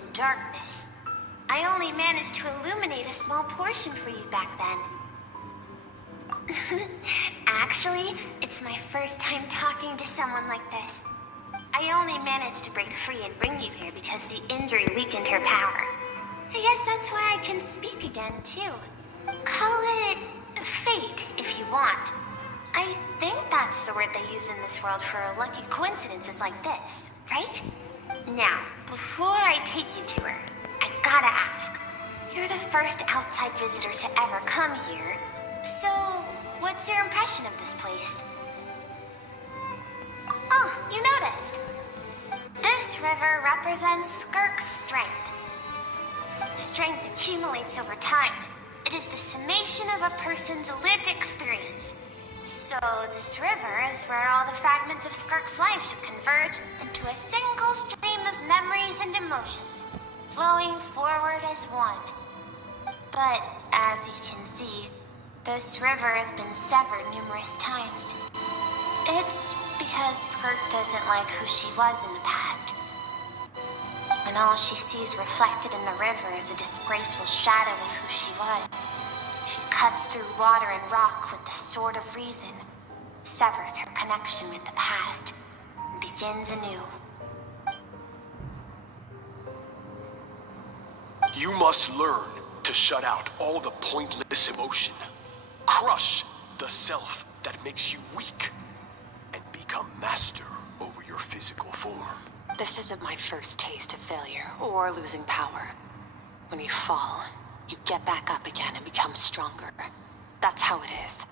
in darkness. I only managed to illuminate a small portion for you back then. Actually, it's my first time talking to someone like this. I only managed to break free and bring you here because the injury weakened her power. I guess that's why I can speak again, too. Call it fate, if you want. I think that's the word they use in this world for lucky coincidences like this, right? Now, before I take you to her, I gotta ask. You're the first outside visitor to ever come here, so what's your impression of this place? Oh, you noticed. This river represents Skirk's strength. Strength accumulates over time. It is the summation of a person's lived experience. So this river is where all the fragments of Skirk's life should converge into a single stream of memories and emotions, flowing forward as one. But as you can see, this river has been severed numerous times. It's because Skirk doesn't like who she was in the past. And all she sees reflected in the river is a disgraceful shadow of who she was. She cuts through water and rock with the sword of reason, severs her connection with the past, and begins anew. You must learn to shut out all the pointless emotion. Crush the self that makes you weak, and become master over your physical form. This isn't my first taste of failure or losing power. When you fall, you get back up again and become stronger. That's how it is.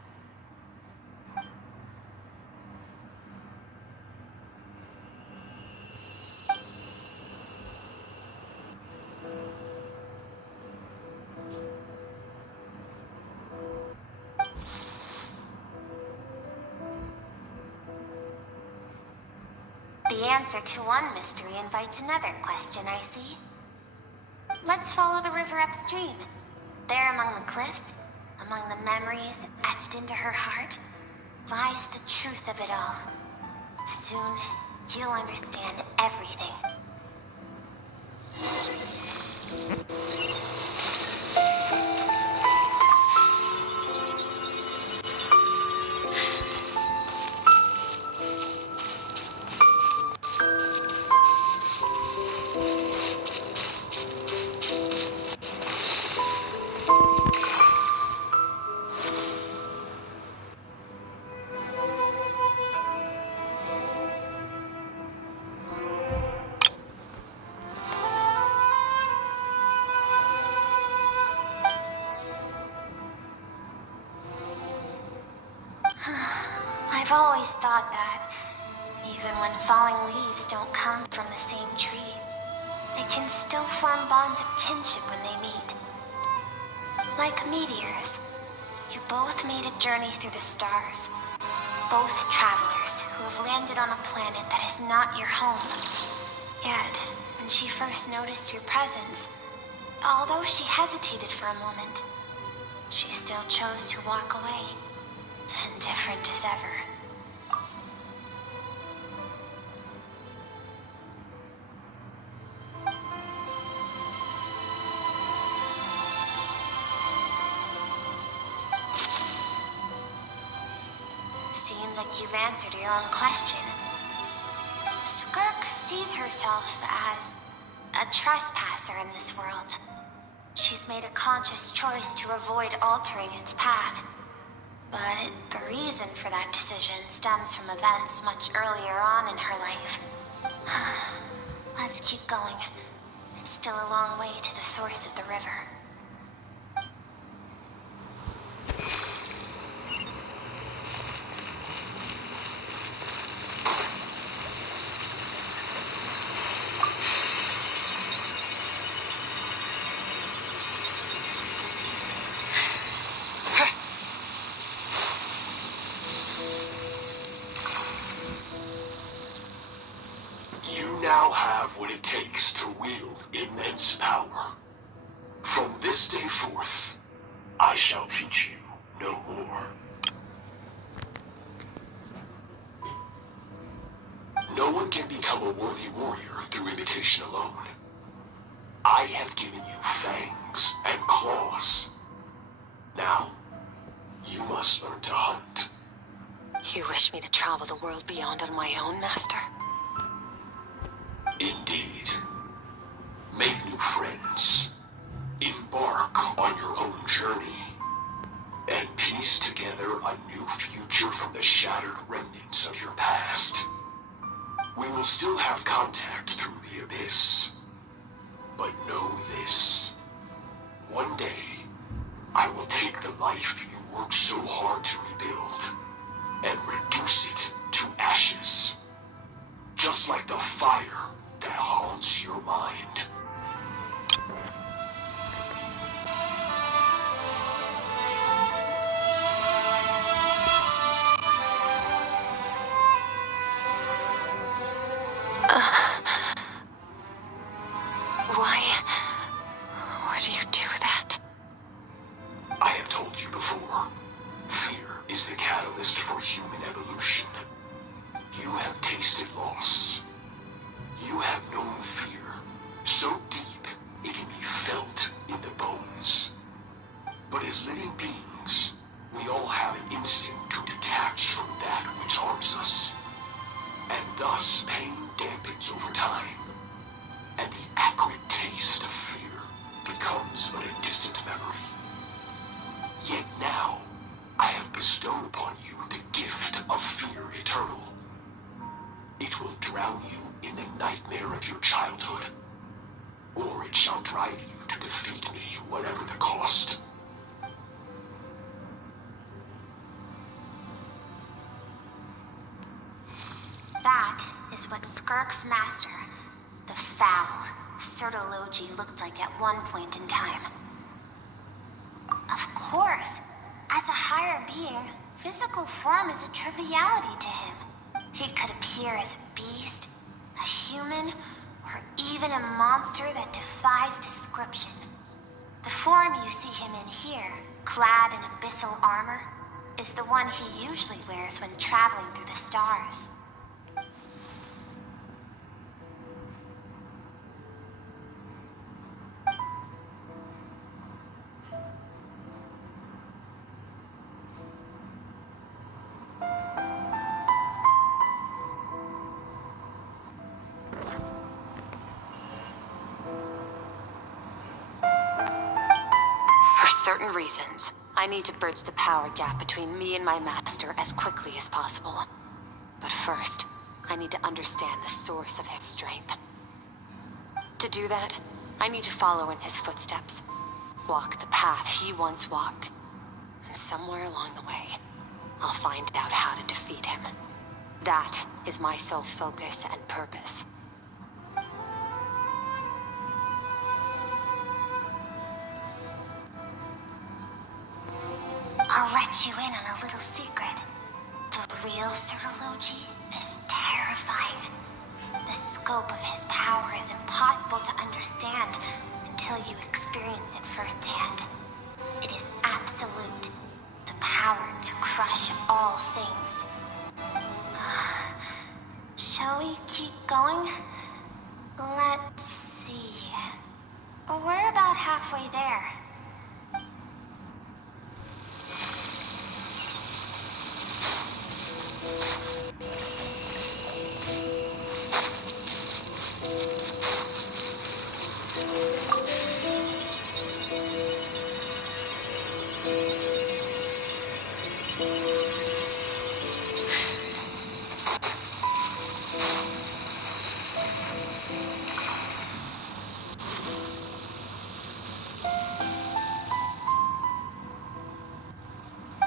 The answer to one mystery invites another question, I see. Let's follow the river upstream. There among the cliffs, among the memories etched into her heart, lies the truth of it all. Soon, you'll understand everything. I've always thought that, even when falling leaves don't come from the same tree, they can still form bonds of kinship when they meet. Like meteors, you both made a journey through the stars. Both travelers who have landed on a planet that is not your home. Yet, when she first noticed your presence, although she hesitated for a moment, she still chose to walk away, indifferent as ever. Seems like you've answered your own question. Skirk sees herself as a trespasser in this world. She's made a conscious choice to avoid altering its path. But the reason for that decision stems from events much earlier on in her life. Let's keep going. It's still a long way to the source of the river. Now have what it takes to wield immense power. From this day forth, I shall teach you no more. No one can become a worthy warrior through imitation alone. I have given you fangs and claws. Now, you must learn to hunt. You wish me to travel the world beyond on my own, Master? Indeed. Make new friends. Embark on your own journey. And piece together a new future from the shattered remnants of your past. We will still have contact through the abyss. But know this. One day, I will take the life you worked so hard to rebuild and reduce it to ashes. Just like the fire that haunts your mind. Why do you do that? I have told you before, fear is the catalyst for human evolution. You have tasted loss. You have known fear so deep it can be felt in the bones. But as living beings, we all have an instinct to detach from that which harms us. And thus pain dampens over time. And the acrid taste of fear becomes but a distant memory. Yet now, I have bestowed upon you the gift of fear eternal. It will drown you in the nightmare of your childhood, or it shall drive you to defeat me, whatever the cost. That is what Skirk's master, the foul Sertologi, looked like at one point in time. Of course, as a higher being, physical form is a triviality to him. He could appear as a beast, a human, or even a monster that defies description. The form you see him in here, clad in abyssal armor, is the one he usually wears when traveling through the stars. For certain reasons, I need to bridge the power gap between me and my master as quickly as possible. But first, I need to understand the source of his strength. To do that, I need to follow in his footsteps, walk the path he once walked, and somewhere along the way, I'll find out how to defeat him. That is my sole focus and purpose. I'll let you in on a little secret. The real Sertologi is terrifying. The scope of his power is impossible to understand until you experience it firsthand. It is absolute. The power to crush all things. Shall we keep going? Let's see. We're about halfway there.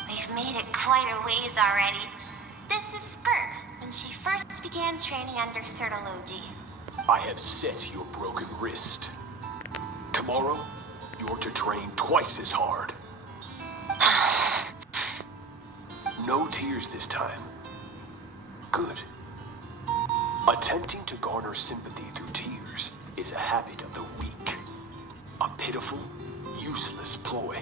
We've made it quite a ways already. This is Skirk, when she first began training under Sertologi. I have set your broken wrist. Tomorrow, you're to train twice as hard. No tears this time. Good. Attempting to garner sympathy through tears is a habit of the weak. A pitiful, useless ploy.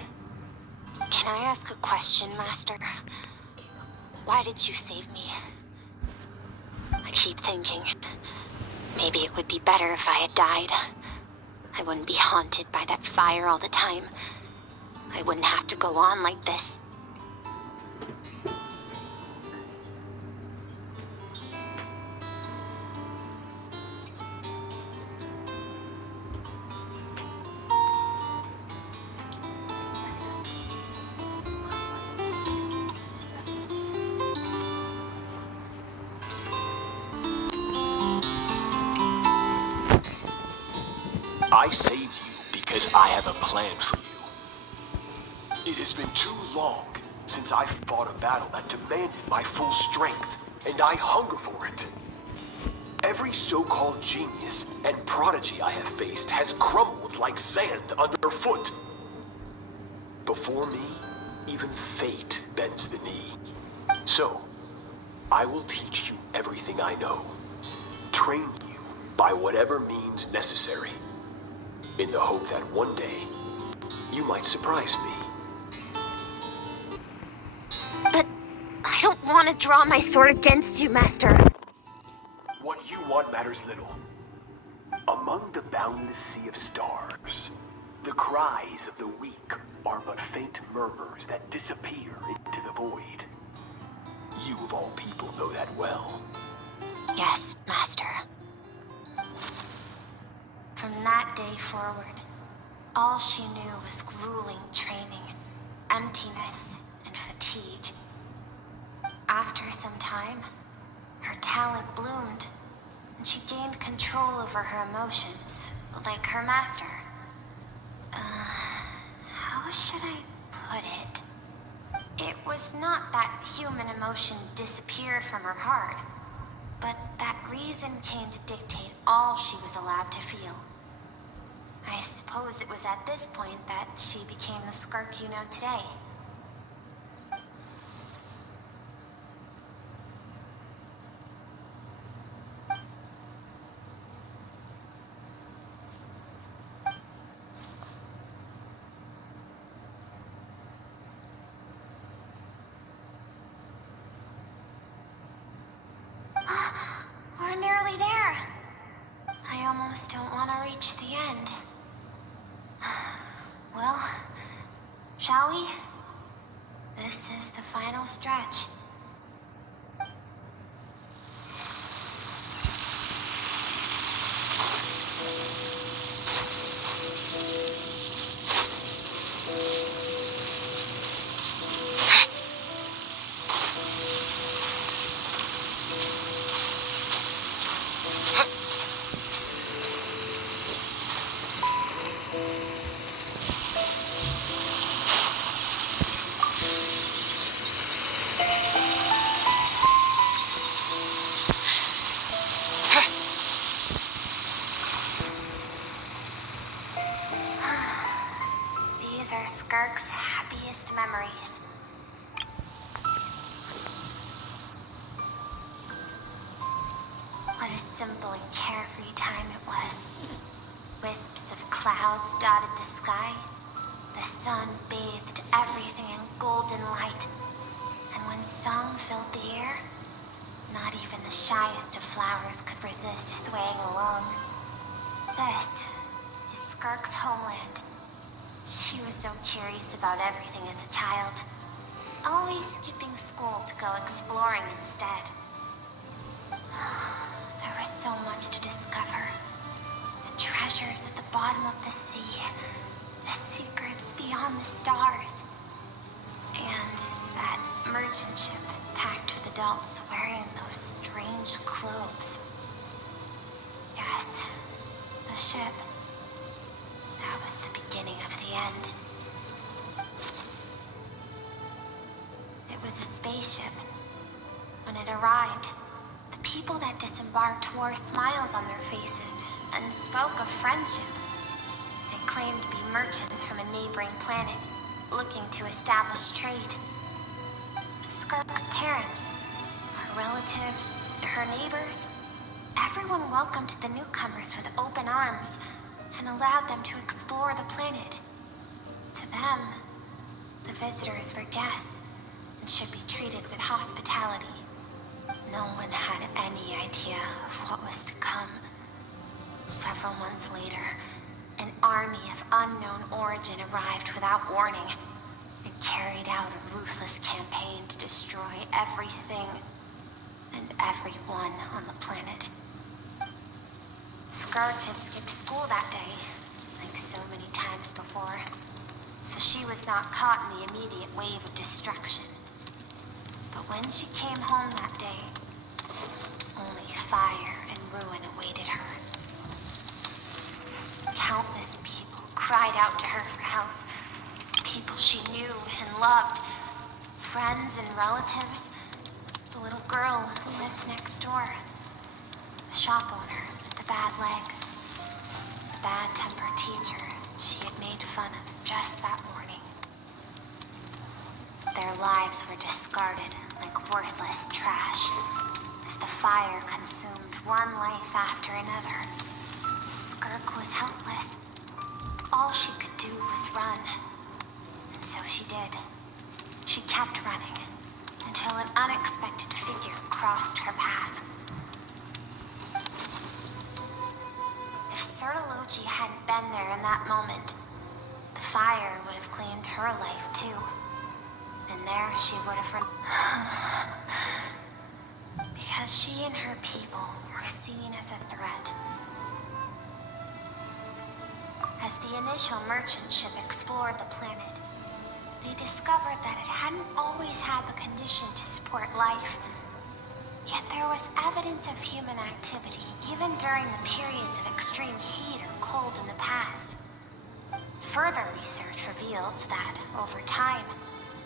Can I ask a question, Master? Why did you save me? I keep thinking, maybe it would be better if I had died. I wouldn't be haunted by that fire all the time. I wouldn't have to go on like this. I saved you because I have a plan for you. It has been too long since I fought a battle that demanded my full strength, and I hunger for it. Every so-called genius and prodigy I have faced has crumbled like sand underfoot. Before me, even fate bends the knee. So, I will teach you everything I know. Train you by whatever means necessary, in the hope that one day, you might surprise me. But I don't want to draw my sword against you, Master. What you want matters little. Among the boundless sea of stars, the cries of the weak are but faint murmurs that disappear into the void. You of all people know that well. Yes, Master. From that day forward, all she knew was grueling training, emptiness, and fatigue. After some time, her talent bloomed, and she gained control over her emotions, like her master. How should I put it? It was not that human emotion disappeared from her heart, but that reason came to dictate all she was allowed to feel. I suppose it was at this point that she became the Skirk you know today. We're nearly there. I almost don't want to reach the end. Well, shall we? This is the final stretch. These are Skirk's happiest memories. What a simple and carefree time it was. Wisps of clouds dotted the sky. The sun bathed everything in golden light. And when song filled the air, not even the shyest of flowers could resist swaying along. This is Skirk's homeland. She was so curious about everything as a child, always skipping school to go exploring instead. There was so much to discover. The treasures at the bottom of the sea, the secrets beyond the stars, and that merchant ship packed with adults wearing those strange clothes. Yes, the ship. That was the beginning of the end. It was a spaceship. When it arrived, the people that disembarked wore smiles on their faces and spoke of friendship. They claimed to be merchants from a neighboring planet, looking to establish trade. Skirk's parents, her relatives, her neighbors, everyone welcomed the newcomers with open arms and allowed them to explore the planet. To them, the visitors were guests and should be treated with hospitality. No one had any idea of what was to come. Several months later, An army of unknown origin arrived without warning and carried out a ruthless campaign to destroy everything and everyone on the planet. Skirk had skipped school that day, like so many times before, so she was not caught in the immediate wave of destruction. But when she came home that day, only fire and ruin awaited her. Countless people cried out to her for help. People she knew and loved. Friends and relatives. The little girl who lived next door. The shop owner with the bad leg. The bad-tempered teacher she had made fun of just that morning. Their lives were discarded like worthless trash as the fire consumed one life after another. Skirk was helpless. All she could do was run. And so she did. She kept running until an unexpected figure crossed her path. If Sertology hadn't been there in that moment, the fire would have claimed her life too. And there she would have because she and her people were seen as a threat. As the initial merchant ship explored the planet, they discovered that it hadn't always had the condition to support life. Yet there was evidence of human activity even during the periods of extreme heat or cold in the past. Further research revealed that, over time,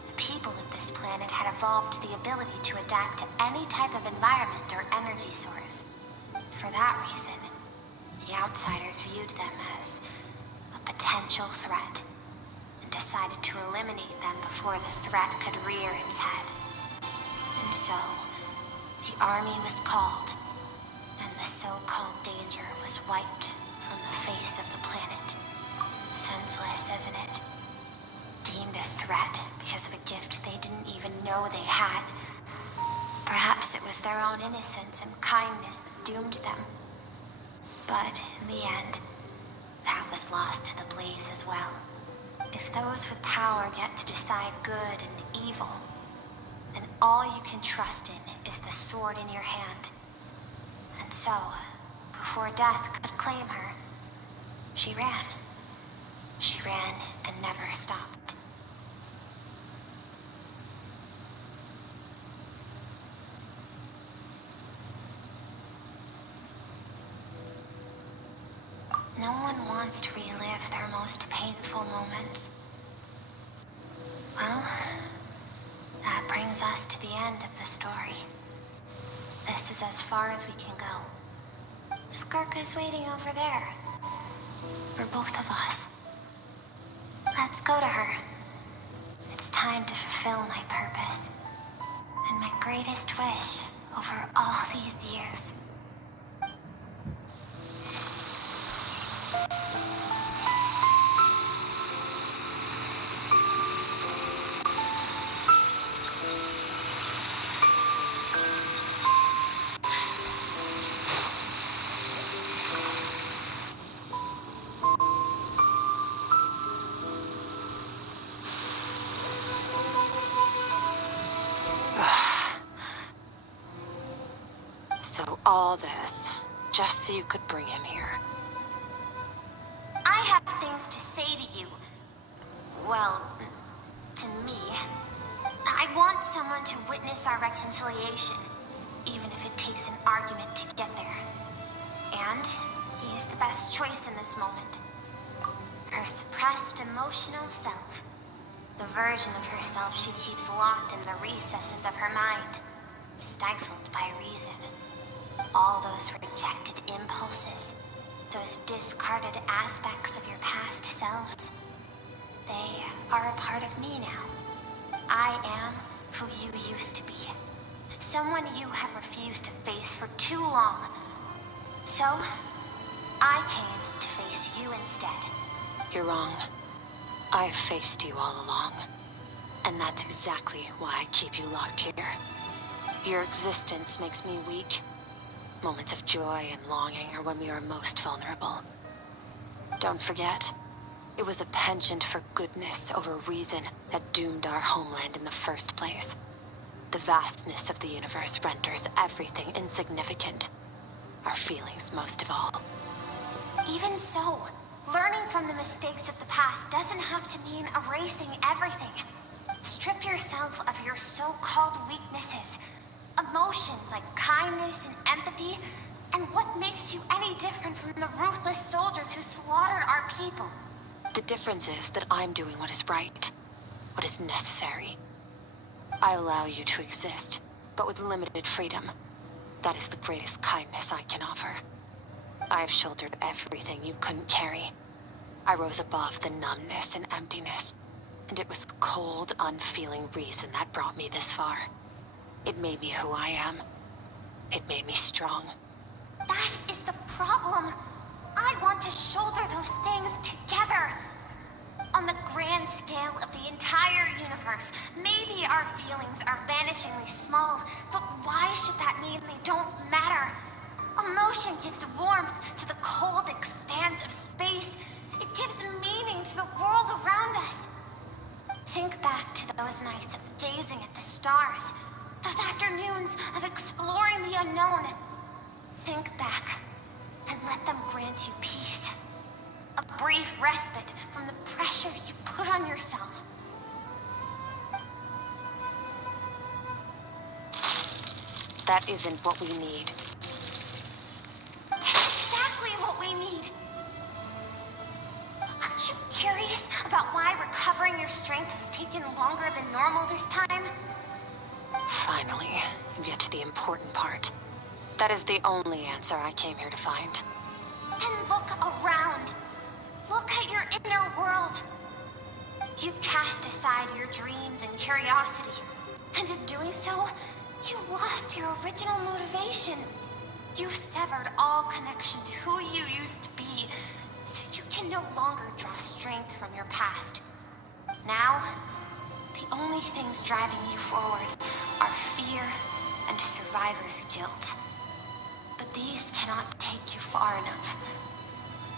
the people of this planet had evolved the ability to adapt to any type of environment or energy source. For that reason, the outsiders viewed them as a potential threat and decided to eliminate them before the threat could rear its head. And so, the army was called, and the so-called danger was wiped from the face of the planet. Senseless, isn't it? Deemed a threat because of a gift they didn't even know they had. Perhaps it was their own innocence and kindness that doomed them. But in the end, that was lost to the blaze as well. If those with power get to decide good and evil, then all you can trust in is the sword in your hand. And so, before death could claim her, she ran. She ran and never stopped. No one wants to relive their most painful moments. Well, that brings us to the end of the story. This is as far as we can go. Skirk is waiting over there. For both of us. Let's go to her. It's time to fulfill my purpose. And my greatest wish over all these years. So all this, just so you could bring him here. I have things to say to you. Well, to me. I want someone to witness our reconciliation, even if it takes an argument to get there. And he's the best choice in this moment. Her suppressed emotional self. The version of herself she keeps locked in the recesses of her mind, stifled by reason. All those rejected impulses, those discarded aspects of your past selves, they are a part of me now. I am who you used to be. Someone you have refused to face for too long. So, I came to face you instead. You're wrong. I've faced you all along. And that's exactly why I keep you locked here. Your existence makes me weak. Moments of joy and longing are when we are most vulnerable. Don't forget, it was a penchant for goodness over reason that doomed our homeland in the first place. The vastness of the universe renders everything insignificant. Our feelings most of all. Even so, learning from the mistakes of the past doesn't have to mean erasing everything. Strip yourself of your so-called weaknesses, emotions like kindness and empathy, and what makes you any different from the ruthless soldiers who slaughtered our people? The difference is that I'm doing what is right, what is necessary. I allow you to exist, but with limited freedom. That is the greatest kindness I can offer. I have shouldered everything you couldn't carry. I rose above the numbness and emptiness, and it was cold, unfeeling reason that brought me this far. It made me who I am. It made me strong. That is the problem. I want to shoulder those things together. On the grand scale of the entire universe, maybe our feelings are vanishingly small, but why should that mean they don't matter? Emotion gives warmth to the cold expanse of space. It gives meaning to the world around us. Think back to those nights of gazing at the stars, those afternoons of exploring the unknown. Think back and let them grant you peace. A brief respite from the pressure you put on yourself. That isn't what we need. It's exactly what we need. Aren't you curious about why recovering your strength has taken longer than normal this time? Finally, you get to the important part. That is the only answer I came here to find. Then look around. Look at your inner world. You cast aside your dreams and curiosity, and in doing so, you lost your original motivation. You severed all connection to who you used to be, so you can no longer draw strength from your past. Now, the only things driving you forward are fear and survivor's guilt. But these cannot take you far enough.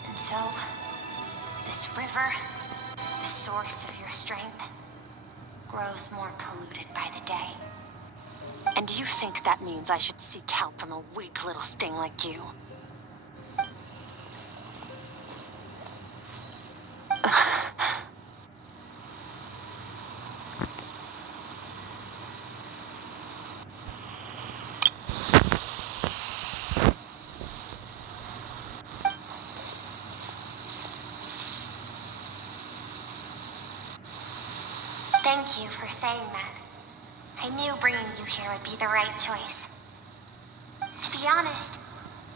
And so, this river, the source of your strength, grows more polluted by the day. And you think that means I should seek help from a weak little thing like you? Thank you for saying that. I knew bringing you here would be the right choice. To be honest,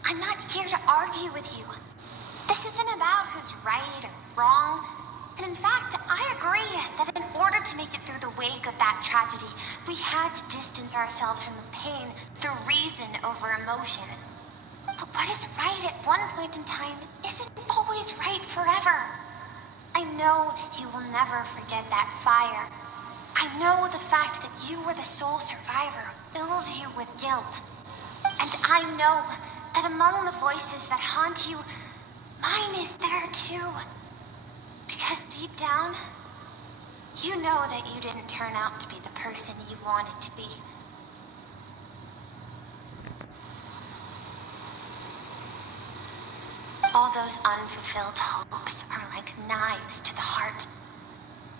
I'm not here to argue with you. This isn't about who's right or wrong. And in fact, I agree that in order to make it through the wake of that tragedy, we had to distance ourselves from the pain through reason over emotion. But what is right at one point in time isn't always right forever. I know you will never forget that fire. I know the fact that you were the sole survivor fills you with guilt. And I know that among the voices that haunt you, mine is there too. Because deep down, you know that you didn't turn out to be the person you wanted to be. All those unfulfilled hopes are like knives to the heart.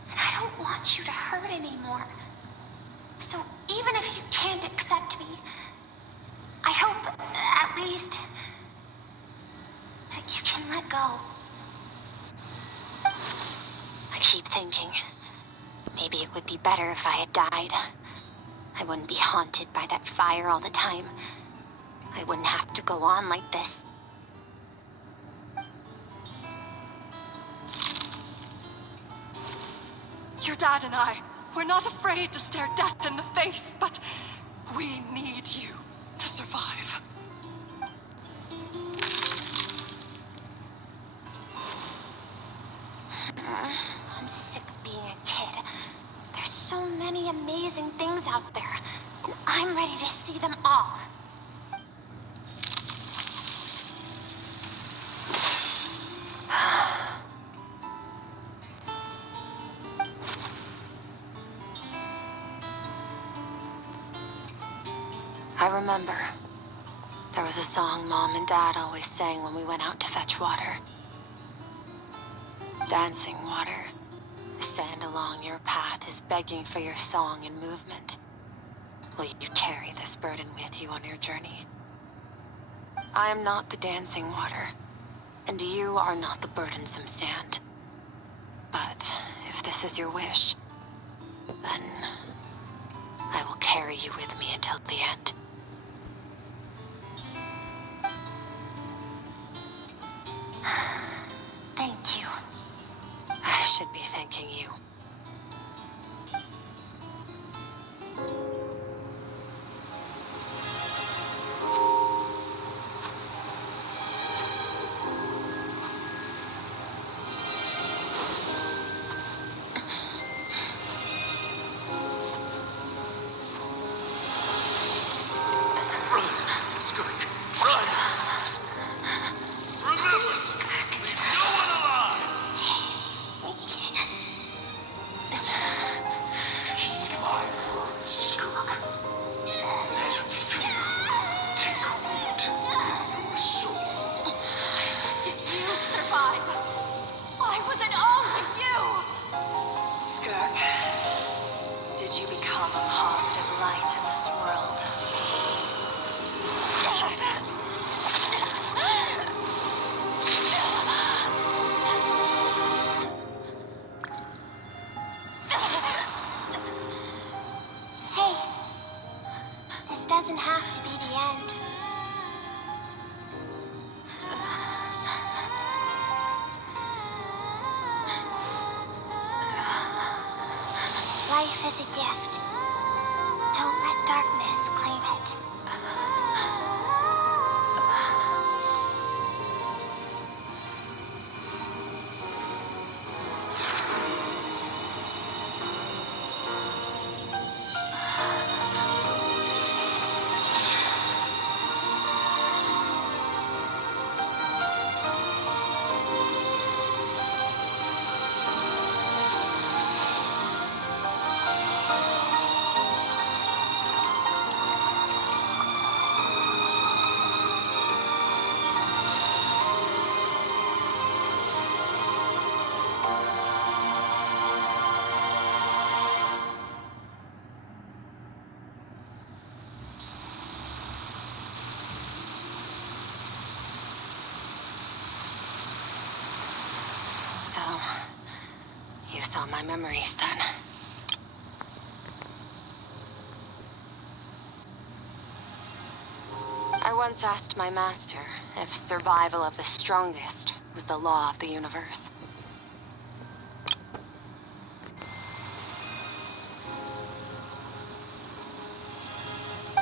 And I don't want you to hurt anymore. So even if you can't accept me, I hope, at least, that you can let go. I keep thinking, maybe it would be better if I had died. I wouldn't be haunted by that fire all the time. I wouldn't have to go on like this. Your dad and I, we're not afraid to stare death in the face, but we need you to survive. I'm sick of being a kid. There's so many amazing things out there, and I'm ready to see them all. I remember. There was a song Mom and Dad always sang when we went out to fetch water. Dancing water. The sand along your path is begging for your song and movement. Will you carry this burden with you on your journey? I am not the dancing water, and you are not the burdensome sand. But if this is your wish, then I will carry you with me until the end. Thank you. I should be thanking you. Run, Skirk, run! Remember, leave no one alive! Heed my words, Skirk. Let fear take root in your soul. Did you survive? Why was it only you? Skirk, did you become a positive light in this world? Hey, this doesn't have to be the end. Life is a gift. Don't let darkness claim it. So, you saw my memories then. I once asked my master if survival of the strongest was the law of the universe.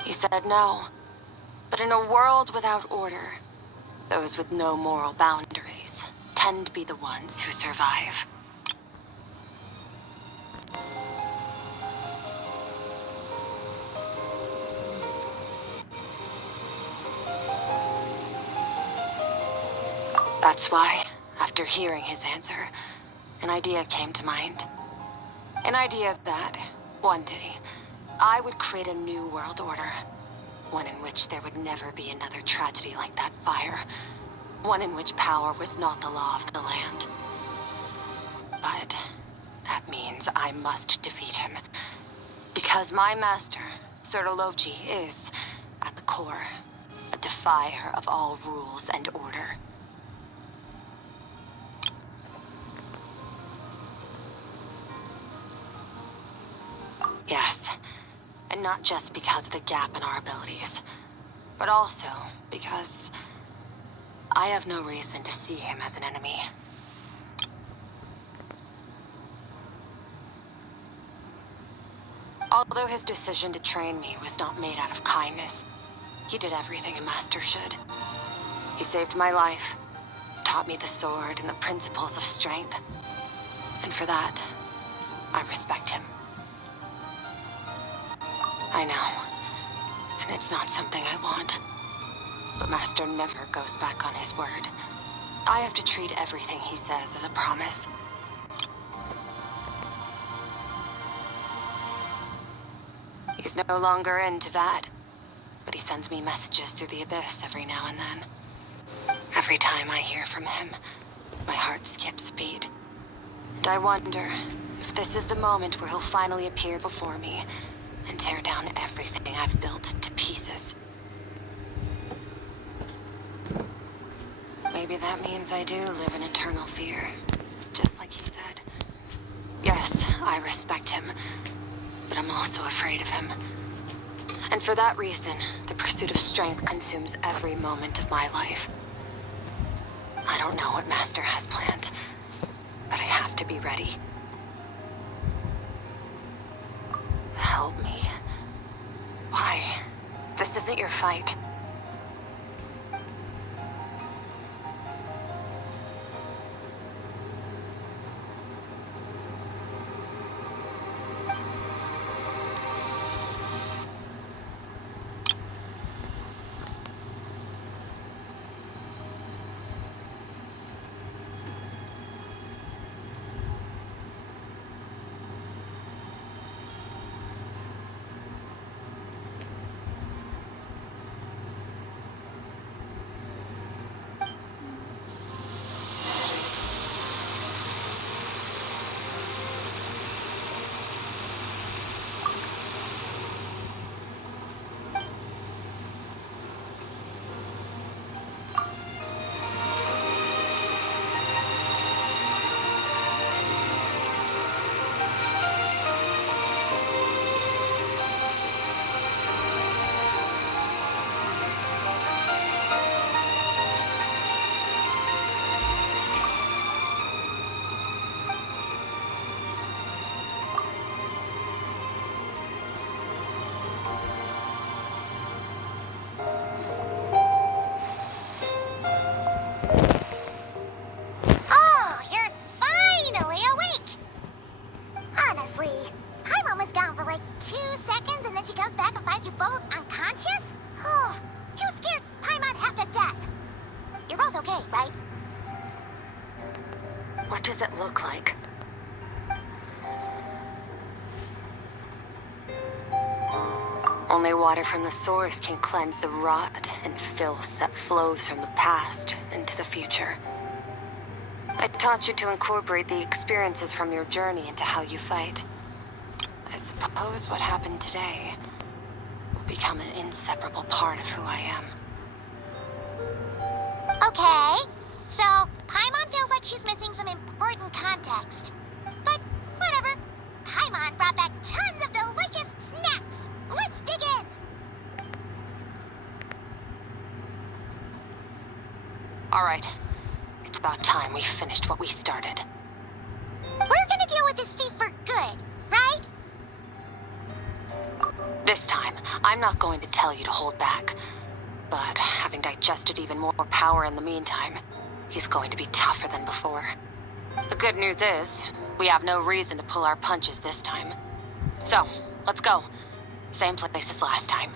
He said no, but in a world without order, those with no moral boundaries tend to be the ones who survive. That's why, after hearing his answer, an idea came to mind. An idea that, one day, I would create a new world order. One in which there would never be another tragedy like that fire. One in which power was not the law of the land. But that means I must defeat him. Because my master, Sertolochi, is, at the core, a defier of all rules and order. Yes, and not just because of the gap in our abilities, but also because I have no reason to see him as an enemy. Although his decision to train me was not made out of kindness, he did everything a master should. He saved my life, taught me the sword and the principles of strength. And for that, I respect him. I know, and it's not something I want. But Master never goes back on his word. I have to treat everything he says as a promise. He's no longer in Tavad. but he sends me messages through the abyss every now and then. Every time I hear from him, my heart skips a beat. And I wonder if this is the moment where he'll finally appear before me and tear down everything I've built to pieces. Maybe that means I do live in eternal fear, just like you said. Yes, I respect him, but I'm also afraid of him. And for that reason, the pursuit of strength consumes every moment of my life. I don't know what Master has planned, but I have to be ready. Help me. Why? This isn't your fight. Oh, you're finally awake! Honestly, Paimon was gone for like 2 seconds and then she comes back and finds you both unconscious? Oh, you scared Paimon half to death. You're both okay, right? What does it look like? Only water from the source can cleanse the rot and filth that flows from the past into the future. I taught you to incorporate the experiences from your journey into how you fight. I suppose what happened today will become an inseparable part of who I am. Okay, so Paimon feels like she's missing some important context. But whatever. Paimon brought back tons of delicious snacks. Let's dig in. All right. It's about time we finished what we started. We're gonna deal with this thief for good, right? This time, I'm not going to tell you to hold back. But having digested even more power in the meantime, he's going to be tougher than before. The good news is, we have no reason to pull our punches this time. So, let's go. Same place as last time.